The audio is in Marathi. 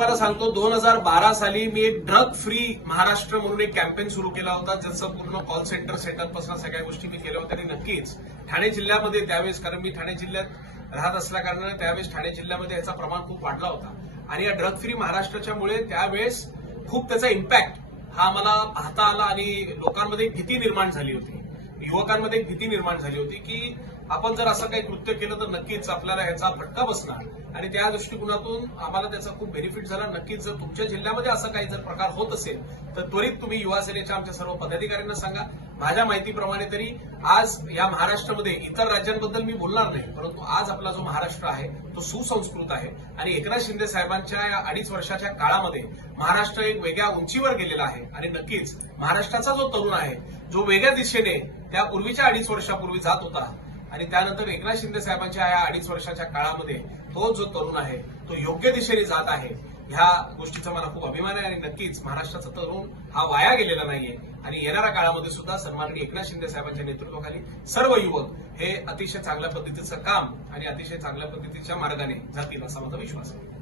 तुम्हाला सांगतो दोन हजार बारा साली मी एक ड्रग फ्री महाराष्ट्र म्हणून एक कॅम्पेन सुरू केला होता ज्याचं पूर्ण कॉल सेंटर सेटअप असं सगळ्या गोष्टी मी केल्या होत्या आणि नक्कीच ठाणे जिल्ह्यामध्ये त्यावेळेस कारण मी ठाणे जिल्ह्यात राहत असल्या कारणाने त्यावेळेस ठाणे जिल्ह्यामध्ये याचा प्रमाण खूप वाढला होता. आणि या ड्रग फ्री महाराष्ट्राच्यामुळे त्यावेळेस खूप त्याचा इम्पॅक्ट हा मला पाहता आला आणि लोकांमध्ये भीती निर्माण झाली होती. युवकांमध्ये एक भीती निर्माण झाली होती की आपण जर असं काही कृत्य केलं तर नक्कीच आपल्याला ह्याचा फटका बसणार. आणि त्या दृष्टिकोनातून आम्हाला त्याचा खूप बेनिफिट झाला. नक्कीच जर तुमच्या जिल्ह्यामध्ये असं काही जर प्रकार होत असेल तर त्वरित तुम्ही युवा सेनेच्या आमच्या सर्व पदाधिकाऱ्यांना सांगा. माझ्या माहितीप्रमाणे तरी आज या महाराष्ट्रामध्ये इतर राज्यांबद्दल मी बोलणार नाही परंतु आज आपला जो महाराष्ट्र आहे तो सुसंस्कृत आहे. आणि एकनाथ शिंदे साहेबांच्या या अडीच वर्षाच्या काळामध्ये महाराष्ट्र एक वेगळ्या उंचीवर गेलेला आहे. आणि नक्कीच महाराष्ट्राचा जो तरुण आहे जो वेगळ्या दिशेने त्या पूर्वीच्या अडीच वर्षापूर्वी जात होता आणि त्यानंतर एकनाथ शिंदे साहेबांच्या या अडीच वर्षाच्या काळामध्ये तो जो तरुण आहे तो योग्य दिशेने जात आहे. ह्या गोष्टीचा मला खूप अभिमान आहे आणि नक्कीच महाराष्ट्राचा तरुण हा वाया गेलेला नाहीये. आणि येणाऱ्या काळामध्ये सुद्धा सन्माननीय एकनाथ शिंदे साहेबांच्या नेतृत्वाखाली सर्व युवक हे अतिशय चांगल्या पद्धतीचं काम आणि अतिशय चांगल्या पद्धतीच्या मार्गाने जातील असा माझा विश्वास आहे.